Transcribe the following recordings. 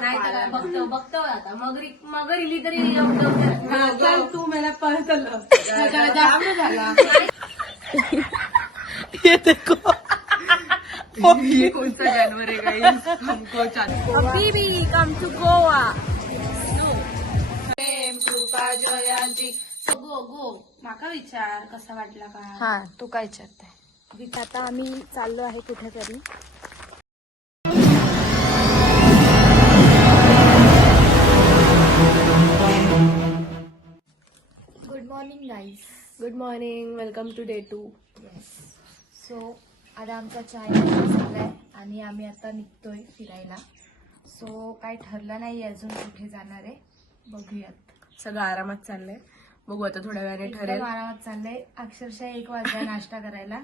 नाही तर काय बघतो बघतो आता मगर इली तरी तू मला पळतलं जास्त झाला ये देखो ये कोणता जानवर आहे गाईस हमको Habibi, come to Goa. कृपा जयांती गो गो माका विचार कसा वाटला का हा तू काय विचारते आता आम्ही चाललो आहे कुठेतरी good morning guys good morning welcome to day 2 so आता आमचा चाय झालाय आणि आम्ही आता निघतोय फिरायला सो काय ठरलं नाही अजून कुठे जाणार आहे बघूयात सगळं आरामात चाललंय बघू आता थोड्या वेळाने ठरेल आरामात चाललंय अक्षरशः 1 वाजता नाश्ता करायला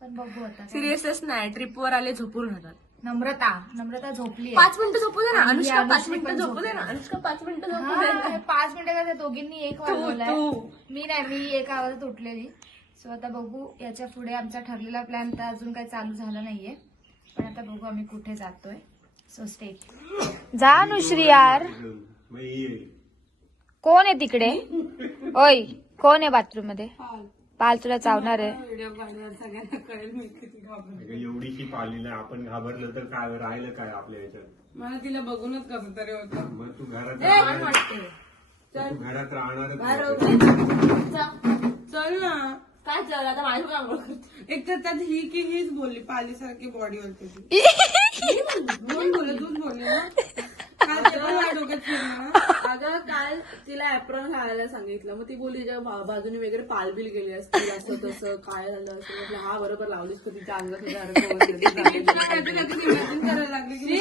पण बघू आता सिरियसच नाही ट्रिपवर आले झोपून राहतात नम्रता झोपली 5 मिनिटं झोपू दे ना अनुष्का 5 मिनिटं झोपू दे ना अनुष्का 5 मिनिटं झोपू दे ना 5 मिनिटं का दोघींनी 1 वाजवलाय मी 1 आवाजात उठलेली सो आता बघू याच्या पुढे आमचा ठरलेला प्लॅन तर अजून काही चालू झाला नाहीये पण आता बघू आम्ही कुठे जातोय सो स्टे जा अनुश्री यार कोण आहे तिकडे ओय कोण आहे बाथरूम मध्ये पाल तुला चावणार आहे एवढीशी पालीला आपण घाबरलं तर काय राहिलं काय आपल्या याच्यात मला तिला बघूनच कसं तरी होतं मग तू वाटते घरात राहणार चल ना काय चल आता माझ्या आंघोळ करते एक तर त्यात ही की हीच बोलली पालीसारखी बॉडी होती तूच बोलली ना काय ते पण माझ्या डोक्यात फिरणार अगं काल तिला ऍप्रॉन घालायला सांगितलं मग ती बोलली तिच्या बाजूने वगैरे पालबिल गेली असतील असं तसं काय झालं असं म्हटलं हा बरोबर लावलीस तर तिच्या अंगात इमॅजिन करायला लागली की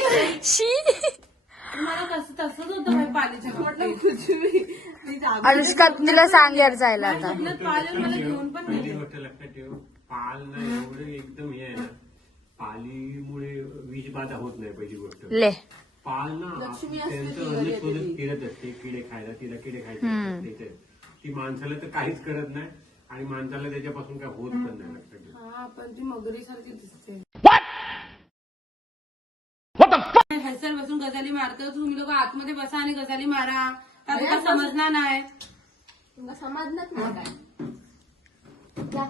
मला कसं तसंच होतं भाई पालीच्या म्हटलं अनुष्का तुला सांग यार जायला आता पाल मला घेऊन पण पहिली गेली. गोष्ट लक्षात ठेव पाल ना एवढं एकदम हे आहे ना पालीमुळे विषबाधा होत नाही पहिली गोष्ट ले पाल ना त्यांचं अन्न शोधत फिरत असते किडे खायला तिला किडे खायचे असतात. ती माणसाला तर काहीच करत नाही आणि माणसाला त्याच्यापासून काय होत पण नाही लक्षात ठेव हा पण ती मगरी सारखी दिसते हॅसल बसून गजाली मारतो तुम्ही लोक आतमध्ये बसा आणि गजाली मारा आता समजणार नाही समजणार नाही काय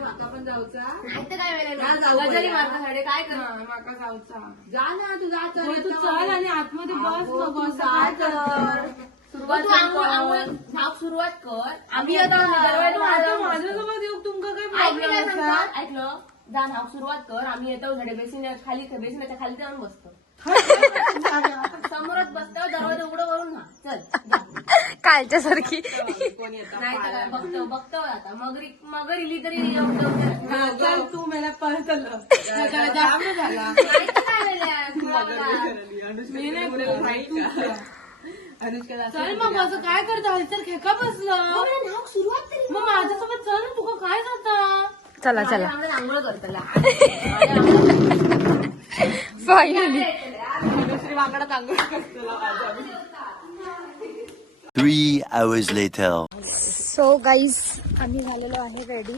माका पण जाऊचा गजाली मारण्यासाठी काय कर माका जाऊचा जा ना तू जा तू चल आणि आतमध्ये बस बघ असं काय कर सुरुवात कर आम्ही आता माझ्यासोबत येऊ तुमका काय प्रॉब्लेम ऐकलं जा नाव सुरुवात कर आम्ही येतो बेसिनाच्या खाली जाऊन बसतो समोरच बसतो दरवाजा उघडं करून ना चल कालच्या सारखी नाही तर काय बघतो आता मगर इली तरी चल तू मला पळतलं जास्त झाला मी नाही चल मग असं काय करतो हलचल खेका बसलं सुरुवात तरी मग माझ्यासोबत चल ना तुका काय जाता चला चला आंघोळ करतला फायनली वाकडात आंघोळ Kartala 3 hours later. So guys आम्ही झालेलो आहे रेडी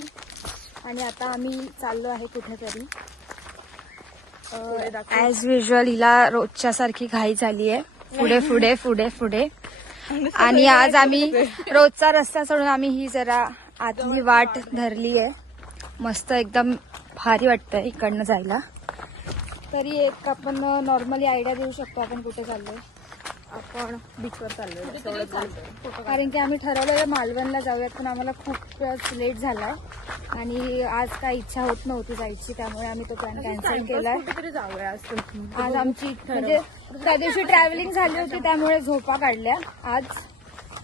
आणि आता आम्ही चाललो आहे कुठेतरी ऍज युजल हिला रोजच्या सारखी घाई झाली आहे पुढे पुढे पुढे पुढे आणि आज आम्ही रोजचा रस्ता सोडून आम्ही ही जरा आतली वाट धरली आहे मस्त एकदम भारी वाटतंय इकडनं जायला तरी एक आपण नॉर्मली आयडिया देऊ शकतो आपण कुठे चाललोय आपण बीचवर चाललोय कारण की आम्ही ठरवलेलं मालवणला जाऊयात पण आम्हाला खूप लेट झालाय आणि आज काय इच्छा होत नव्हती जायची त्यामुळे आम्ही तो प्लॅन कॅन्सल केलाय आज आमची म्हणजे त्या दिवशी ट्रॅव्हलिंग झाली होती त्यामुळे झोपा काढल्या आज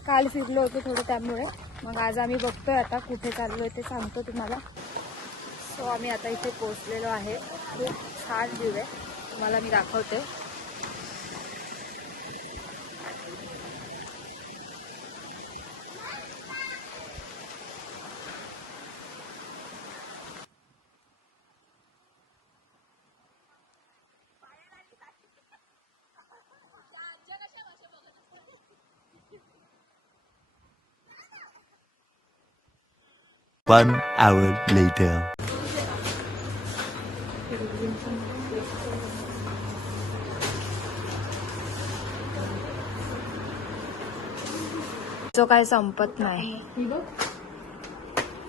काल फिरलो होतो थोडं त्यामुळे मग आज आम्ही बघतोय आता कुठे चाललोय ते सांगतो तुम्हाला सो आम्ही आता इथे पोहोचलेलो आहे खूप छान व्ह्यू आहे तुम्हाला मी दाखवते One hour later. तो काय संपत नाही. ही बघ.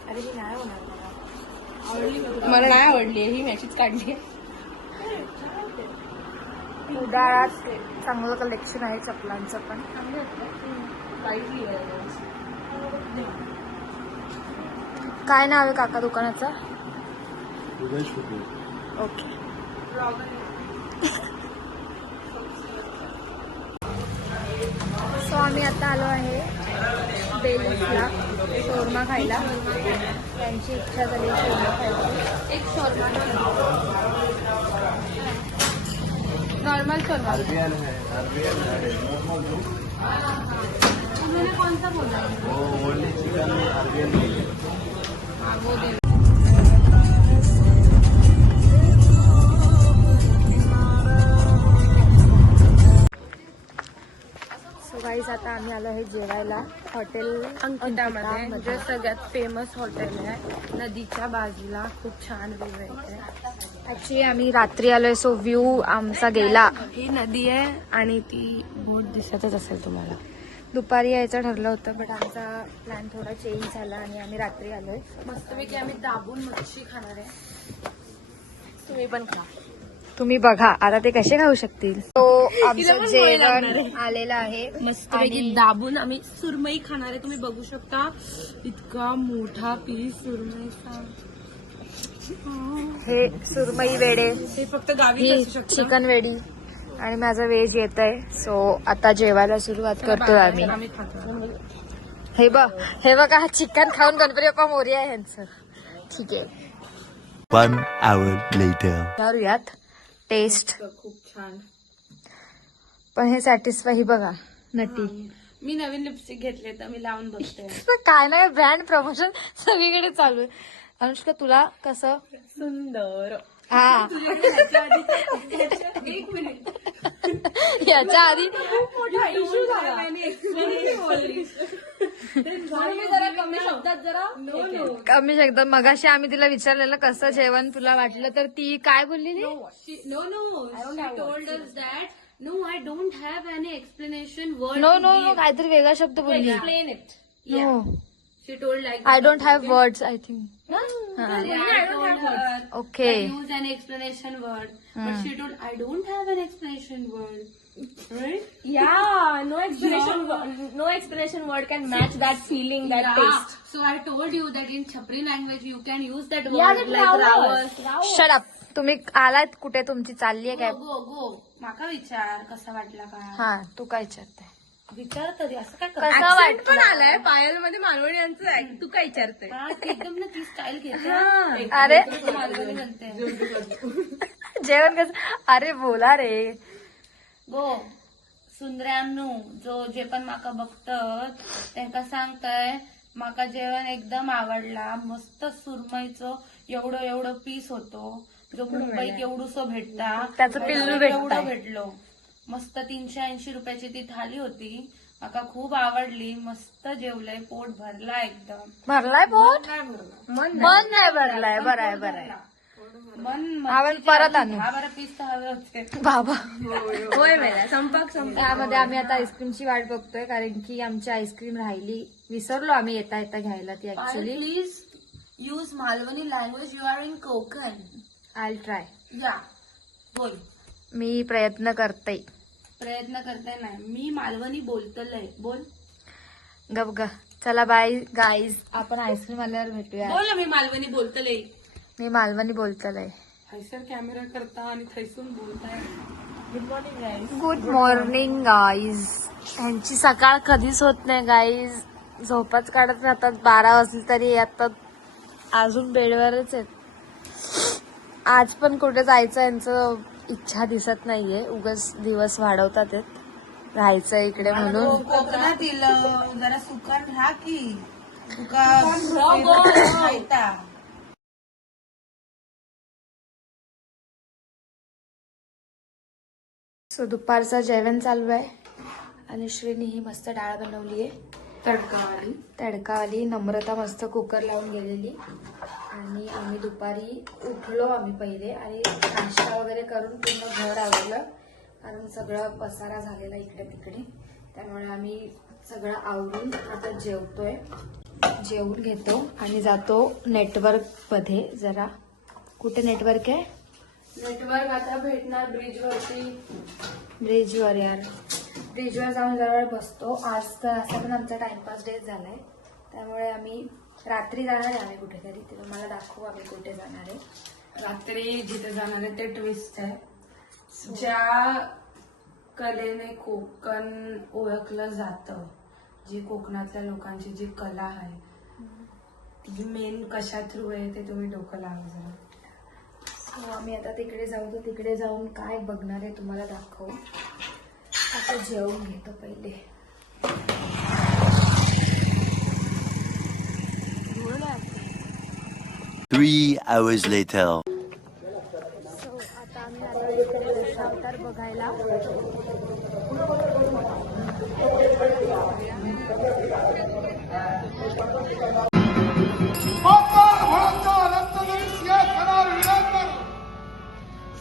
अरे ही नाही होणार मला. आवडली का तुला? मला नाही आवडली ही मॅचीच काढली. उदाळ्यात चांगलं कलेक्शन आहे चपलांचं पण. Lightly आहे. काय नाव आहे काका दुकानाचं? ओके. सो आम्ही आता आलो आहे बेलीसला शोरमा खायला. त्यांची इच्छा झाली शोरमा खायची. एक शॉर्मा नॉर्मल शोरमा. उन्होंने कौन सा बोला है? हाँ, वो दे. सो गाईज आता आम्ही आलो आहे जेवायला हॉटेल अंकितामध्ये म्हणजे सगळ्यात फेमस हॉटेल आहे. नदीच्या बाजूला खूप छान व्ह्यू आहे. ऍक्च्युली आम्ही रात्री आलोय सो व्ह्यू आमचा गेला. ही नदी आहे आणि ती बोट दिसतच असेल तुम्हाला. दुपारी यायचं ठरलं होतं बट आमचा प्लॅन थोडा चेंज झाला आणि आम्ही रात्री आलोय. मस्तपैकी आम्ही दाबून मच्छी खाणार आहे. तुम्ही पण खा. तुम्ही बघा आता ते कसे खाऊ शकतील. तो आमचं जेवण आलेलं आहे मस्तपैकी दाबून आम्ही सुरमई खाणार आहे. तुम्ही बघू शकता इतका मोठा पीस सुरमईचा. हे सुरमई वेडे, हे फक्त गावी ही असू शकतं. चिकन वेडी आणि माझं व्हेज येत आहे. सो आता जेवायला सुरुवात करतोय आम्ही. आम्ही खातो. हे बघा चिकन खाऊन गणपती बाप्पा मोरया आहे ह्यांचं. ठीक आहे 1 hour later. करूयात टेस्ट. खूप छान. पण हे सॅटिस्फाय ही बघा नटी. मी नवीन लिपस्टिक घेतले तर मी लावून बघते. काय नाही ब्रँड प्रमोशन सगळीकडे चालू आहे. अनुष्का तुला कसं? सुंदर. हा एक मिनिट. याच्या आधी मोठा इश्यू झाला. जरा कमी शब्दात जरा. कमी शकतात. मगाशी आम्ही तिला विचारलेलं कसं जेवण तुला वाटलं तर ती काय बोललेली? No, she told us that no, I don't have any explanation word. No to no give. No काहीतरी वेगळा शब्द बोलली. Explain it. No She told like. I don't have words I think. I told her. Okay Use an explanation word, but she told I don't have an explanation word. Right? Yeah, no explanation word can match that feeling, that taste. So I told you that in Chhapri language you can use that word Yeah, that like rawers. rawers. Shut up. तुम्ही आलात कुठे? तुमची चालली आहे काय? Go. माका विचार कसा वाटला का? हा तू काय विचारते? विचार तरी असं काय कर. कसं Accent पण वाटलं? आलाय पायल मध्ये मालवणी यांचं. तू काय विचारते? हा, ती एकदम ना ती स्टाईल घेते. अरे मालवणी म्हणते. जेवण कसं? अरे बोला रे. गो सुंदऱ्यांनो जो जे पण माका बघतात त्यांना सांगताय माका जेवण एकदम आवडला. मस्त सुरमईचं एवढं पीस होतो जो मुंबईत एवढूसो भेटता. त्याचं पिल्लू भेटतंय. एवढं भेटलो. मस्त 380 रुपयाची ती थाली होती. माका खूप आवडली. मस्त जेवलंय. पोट भरला एकदम. भरलाय पोट? मन नाही भरलाय. बरं आहे. मन आपण परत आणू. 10-12 पीस तर हवे होते. बाबा होय मेला संपक. त्यामध्ये आम्ही आता आईस्क्रीमची वाट बघतोय कारण की आमची आईस्क्रीम राहिली. विसरलो आम्ही येता घ्यायला ती actually. Please use Malvani language. You are in Konkan. I try. या बोल. मी प्रयत्न करते. प्रयत्न करताय नाही. मी मालवणी बोलतलय. बोल. गप ग. चला बाय गाईज. आपण आईस्क्रीम आल्यावर भेटूया. बोल मी मालवणी बोलतलय. मी मालवणी बोलतलय. थैसर कॅमेरा करता आणि थैसून बोलताय. Good morning guys. Good morning guys. त्यांची सकाळ कधीच होत नाही गाईज. झोपच काढत राहतात. 12 वाजले तरी येतात. अजून बेडवरच आहेत. आज पण कुठे जायचं यांचं इच्छा दिसत नाहीये. उगाच दिवस वाढवतात राहायचं इकडे म्हणून. कोकणातील जरा सुकान राहा की तुका. सो दुपारचं जेवण चालू आहे. अनुश्रीने ही मस्त डाळ बनवली आहे. तडकावाली. नम्रता मस्त कुकर लावून गेलेली. आणि आम्ही दुपारी उठलो पहिले आणि नाश्ता वगैरे करून पूर्ण घर आवरलं कारण सगळं पसारा झालेला इकडे तिकडे. त्यामुळे आम्ही सगळं आवरून आता जेवतोय, जेवून घेतो आणि जातो नेटवर्क मध्ये जरा. कुठे नेटवर्क आहे? नेटवर्क आता भेटणार ब्रिजवरती. ब्रिजवर यार, ब्रिजवर जाऊन जरा वेळ बसतो. आज तर असा पण आमचा टाइमपास डे झालाय, त्यामुळे आम्ही रात्री जाणार आहे आम्ही कुठेतरी. ते तुम्हाला दाखवू आम्ही कुठे जाणार आहे. रात्री जिथे जाणार आहे ते ट्विस्ट आहे. ज्या कलेने कोकण ओळखलं जातं, जी कोकणातल्या लोकांची जी कला आहे ती मेन कशा थ्रू आहे ते तुम्ही डोकं लावा जरा. So, आम्ही आता तिकडे जाऊ. तर तिकडे जाऊन काय बघणार आहे तुम्हाला दाखवू. आता जेवून घेतो पहिले. 3 hours later. सो आता आम्ही आलो दशावतार बघायला.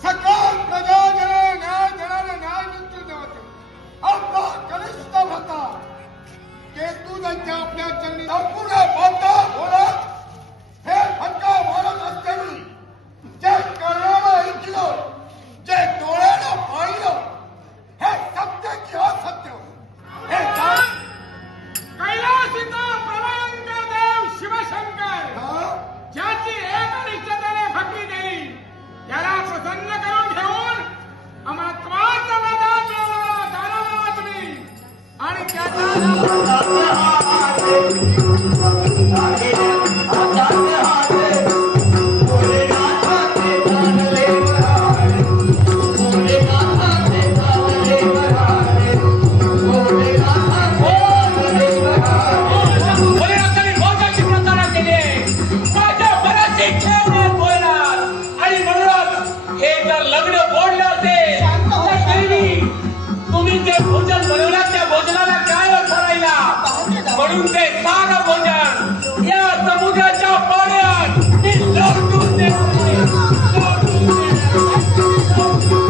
सकल प्रजाजने न्याय जनाने न्याय मृत्यू देवते आपला कनिष्ठ भता केतू त्यांच्या आपल्या चरणी संपूर्ण बांधा बोलत हे फटका मारत असताना जे कळण्याला ऐकलं, जे डोळ्यानं पाहिलं, हे सत्य की असत्य हे जाण कैलासिता प्रलयंकर देव शिवशंकर ज्याची एक निश्चितने भक्ती देईल त्याला प्रसन्न करून घेऊन अमरत्वाचं वरदान मिळवणारा दानव तुम्ही आणि तुम्ही जे भोजन बनवलं त्या भोजनाला काय अर्थ राहिला म्हणून ते सारं भोजन या समुद्राच्या पाण्यात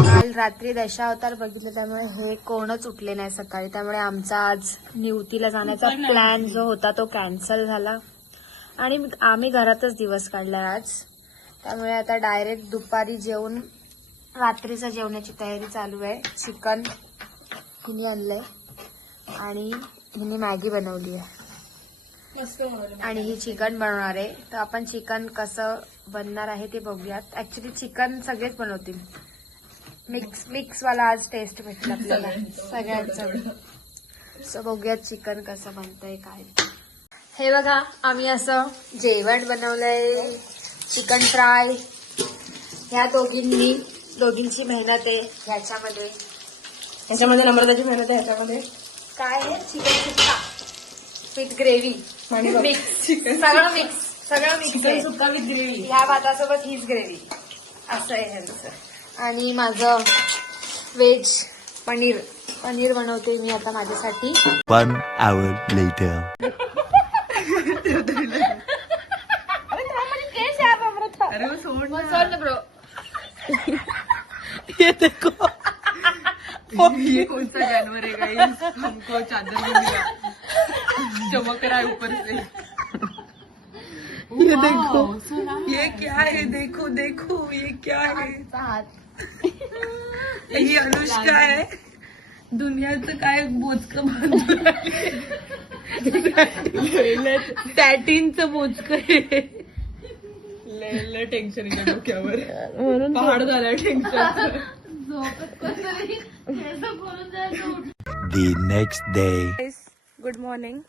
काल रात्री दशावतार बघितलं, त्यामुळे हे कोणच उठले नाही सकाळी. त्यामुळे आमचा आज निवतीला जाण्याचा प्लॅन जो होता तो कॅन्सल झाला आणि आम्ही घरातच दिवस काढलाय आज. त्यामुळे आता डायरेक्ट दुपारी जेवून रात्रीचं जेवणाची तयारी चालू आहे. चिकन हिने आणलंय आणि हिने मॅगी बनवली आहे आणि ही चिकन बनवणार आहे. तर आपण चिकन कसं बनणार आहे ते बघूयात. ऍक्च्युली चिकन सगळेच बनवतील. मिक्स वाला आज टेस्ट भेटला आपल्याला सगळ्यांचं. सो बघूयात चिकन कसं बनतंय काय. हे बघा, आम्ही असं जेवण बनवलंय, चिकन फ्राय. ह्या दोघींची मेहनत आहे ह्याच्यामध्ये. नम्रताची मेहनत आहे ह्याच्यामध्ये. काय आहे? चिकन सुक्का विथ ग्रेव्ही मिक्स, सगळं मिक्स आहे. सुक्का विथ ग्रेव्ही. ह्या भातासोबत हीच ग्रेव्ही असं आहे ह्यांचं. आणि माझं व्हेज पनीर बनवते मी आता माझ्यासाठी. 1 hour later. अरे वो सोड सोड ब्रो. ये देखो ये कौन सा जानवर है गाइस, हमको चादर में मिला, चमक रहा है ऊपर से. ये देखो, ये क्या है? देखो देखो ये क्या है? ही अनुष्का आहे. दुनियाचं काय मोजकं बांधून टॅटिनचं मोजकं आहे. लय टेन्शन आहे डोक्यावर, पहाड झालं tension. The next day. Good morning.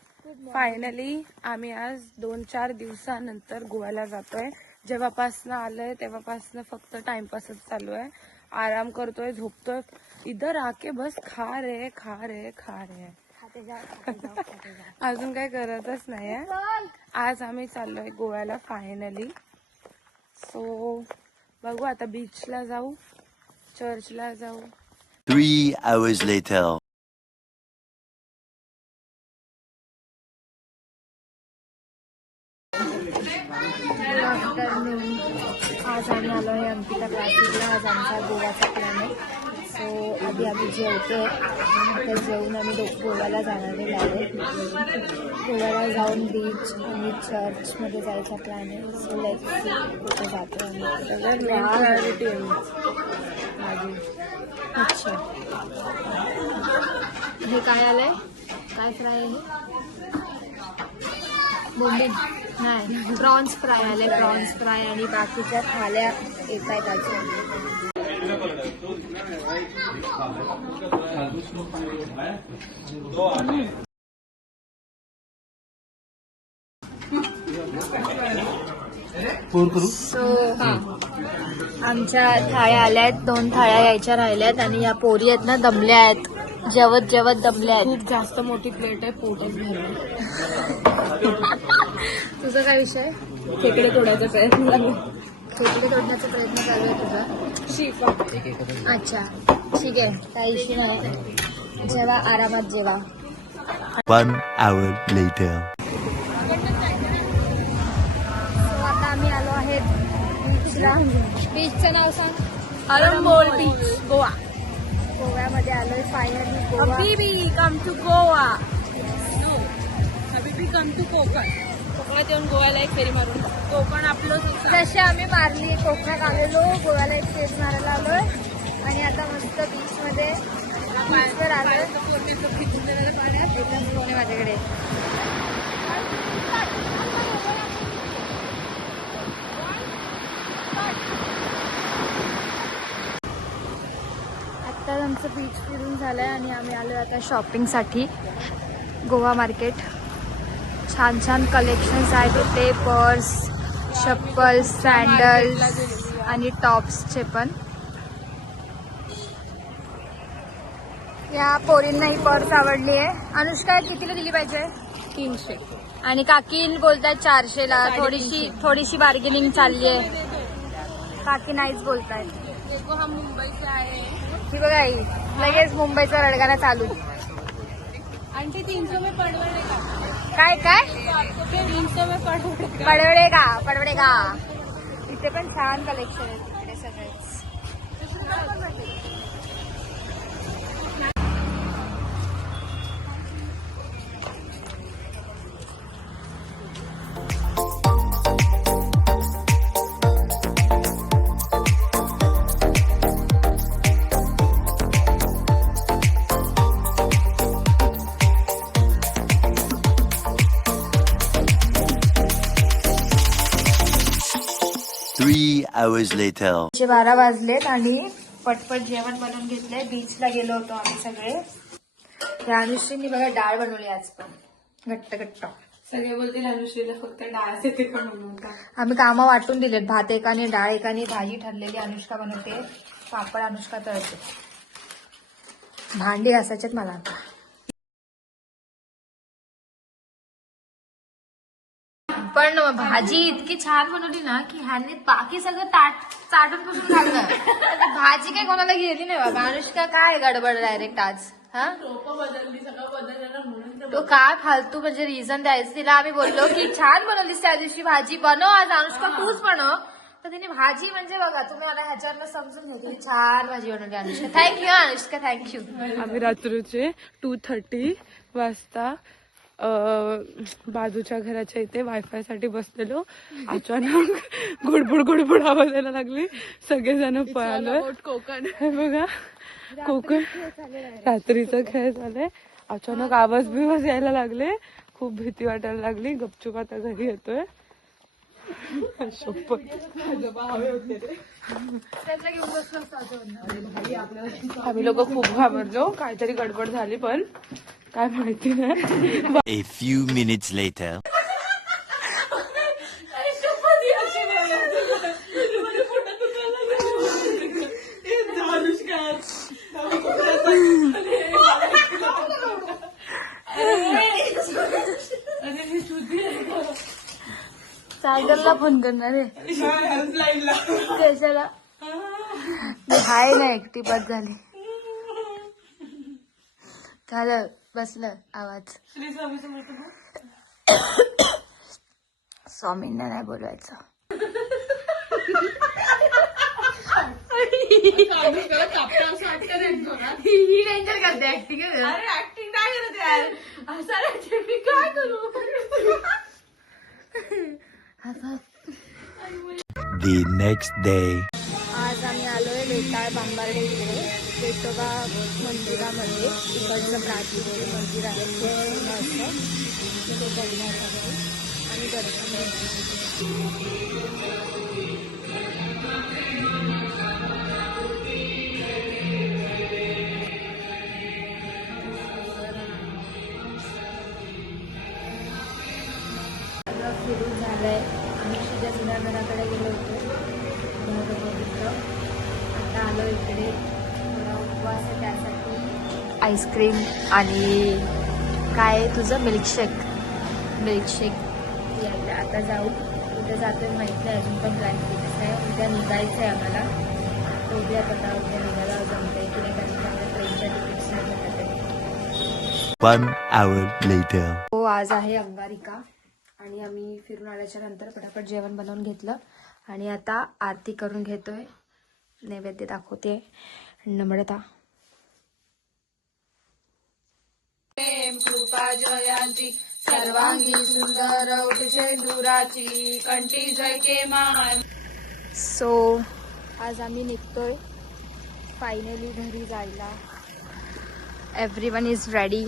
Finally आम्ही आज 2-4 दिवसानंतर गोव्याला जातोय. जेव्हापासनं आलोय तेव्हापासनं फक्त टाइमपासच चालू आहे. आराम करतोय, झोपतोय. इधर आके बस खा रे. अजून काय करतच नाहीये. आज आम्ही चाललोय गोव्याला फायनली. सो बघू आता, बीचला जाऊ, चर्चला जाऊ. 3 hours later. आज आम्ही आलो आहे अंकिता क्लासिकला. आज आमचा गोवाचा प्लॅन आहे. सो आधी आम्ही जेवतोय. आता जेवून आम्ही गोव्याला जाणारे आहे. गोव्याला जाऊन बीच आणि चर्चमध्ये जायचा प्लॅन आहे. सो लेट्स सी कुठे जातो आम्ही. अच्छा, हे काय आलंय? काय फ्राय आहे हे? बोंबील नाही, प्रॉन्स फ्राय आले. प्रॉन्स फ्राय आणि बाकीच्या थाल्या येत आहेत अजून. सो आमच्या थाळ्या आल्यात. 2 थाळ्या यायच्या राहिल्यात आणि या पोरी आहेत ना दमल्या आहेत. जेवत जेवत दमल्या आहेत. खूप जास्त मोठी प्लेट आहे, पोटच भरलं. तुझा काय विषय? खेकडे तोडायचा प्रयत्न झाला. खेकडे तोडण्याचा प्रयत्न चालू आहे तुझा? शिफा. अच्छा, ठीक आहे, काही इश्यू नाही. जेवा, आरामात जेवा. 1 hour later. सो आता आम्ही आलो आहे बीचला. बीचचं नाव सांग. आरंबोल बीच, गोवा. गोव्यामध्ये आलोय फायनली. गोवा. हबीबी कम टू गोवा. हबीबी कम टू कोकण. कोकणात येऊन गोव्याला एक फेरी मारून कोकण आपलं. जशी आम्ही मारली, कोकणात आलेलो, गोव्याला एक फेस मारायला आलोय आणि आता मस्त बीचमध्ये बीचवर आलोय. एकदम फोन आहे माझ्याकडे. आता आमचं बीच फिरून झालंय आणि आम्ही आलोय आता शॉपिंगसाठी. गोवा मार्केट. छान छान कलेक्शन्स आहेत इथे. पर्स, चप्पल्स, सँडल्स आणि टॉप्सचे पण. या पोरींना ही पर्स आवडली आहे. अनुष्का कितीला दिली पाहिजे? 300. आणि काकी बोलतायत 400ला. थोडीशी बार्गेनिंग चालली आहे. काकी नाहीच बोलतायत. देखो हम मुंबई से आए हैं. ही बघा ही लगेच मुंबईचा रडगाणा चालू. आंटी 300 में पडवडेगा. काय काय 300 में पडवडेगा. पडवडेगा पडवडेगा. इथे पण छान कलेक्शन आहे तिकडे सगळेच. Three hours later. 12 वाजलेत आणि पटपट जेवण बनवून घेतलंय. बीचला गेलो होतो आम्ही सगळे. त्या अनुश्रीनी बघा डाळ बनवली आज पण घट्ट घट्ट. सगळे बोलतील अनुश्रीला फक्त डाळच येते पण बनवता. आम्ही कामं वाटून दिलेत. भात एकाने, डाळ एकाने, भाजी ठरलेली अनुष्का बनवते, पापड अनुष्का तळते. भांडी घासायचेत मला आता. पण भाजी इतकी छान बनवली ना की ह्यांनी बाकी सगळं चाटून पुसून घालणं. भाजी काय कोणाला गेली नाही बाबा. अनुष्का काय गडबड डायरेक्ट आज. हा, तो काय फालतू म्हणजे रिझन द्यायचं तिला. आम्ही बोललो की छान बनवलीस त्या दिवशी भाजी, बनव आज अनुष्का तूच बनव. तर तिने भाजी म्हणजे बघा तुम्ही आता ह्याच्यावर समजून घेतली. छान भाजी बनवली अनुष्का. Thank you Anushka, thank you. आम्ही रात्रीचे 2:30 वाजता बाजूच्या घराच्या इथे वायफाय साठी बसलेलो. अचानक गुडबुड आवाज यायला लागली. सगळेजण पळालो. कोकण बघा, कोकण रात्रीचा खेळ झालाय. अचानक आवाज बिवाज यायला लागले. खूप भीती वाटायला लागली. गपचूप आता घरी येतोय. आम्ही लोक खूप घाबरलो. काहीतरी गडबड झाली पण काय माहिती नाही. A few minutes later. सायकलला फोन करणार आहे कशाला. मी हाय ना एकटी बस झाली. झालं बसलं आवाज. स्वामींना नाही बोलवायचं. ही डेंजर करते ऍक्टिंग. अरे ऍक्टिंग नाही करत यार. असं मी काय करू. The next day. आज आम्ही आलोय वेताळ बांबार्डे इकडे वेटोबा मंदिरामध्ये. इकडचं प्राचीन मंदिर आहे खूप जुनं असं. तिथे बघण्यासाठी आणि दर्शन घेण्यासाठी. सगळं फिरून झालंय. आम्ही शिजा जुन्या घराकडे गेलो होतो. घर बघितलं. आता आलो इकडे. थोडा उपवास आहे त्यासाठी आईस्क्रीम आणि काय तुझं मिल्कशेक यायला. आता जाऊ. कुठे जातोय माहित नाही अजून पण प्लॅन फिक्स आहे. उद्या निघायचं आहे आम्हाला. उद्या पता उद्या निघायला जमतंय की नाही कारण की आम्हाला ट्रेनच्या तिकीट्स नाही भेटत आहे. 1 hour later. हो आज आहे अंगारिका आणि आम्ही फिरून आल्याच्या नंतर पटापट जेवण बनवून घेतलं आणि आता आरती करून घेतोय. नैवेद्य दाखवते. नम्रता. कृपा जयांची सर्वांगी सुंदर उठशेंदुराची कंठी जय के मान. सो आज आम्ही निघतोय फायनली घरी जायला. Everyone is ready.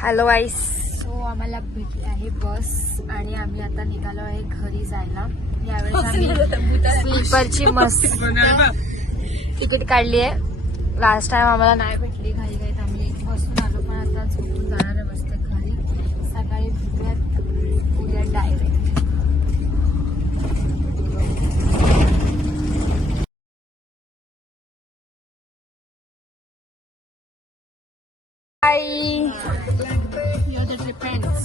Hello ice. So आम्हाला भेटली आहे बस आणि आम्ही आता निघालो आहे घरी जायला. यावेळेस आम्ही स्लीपरची मस्त तिकीट काढली आहे. लास्ट टाइम आम्हाला नाही भेटली. घाईघाईत आम्ही बसून आलो पण आता झोपून जाणार आहे मस्त घरी. सकाळी भेटूयात उद्या direct. Bye. Here the trip ends.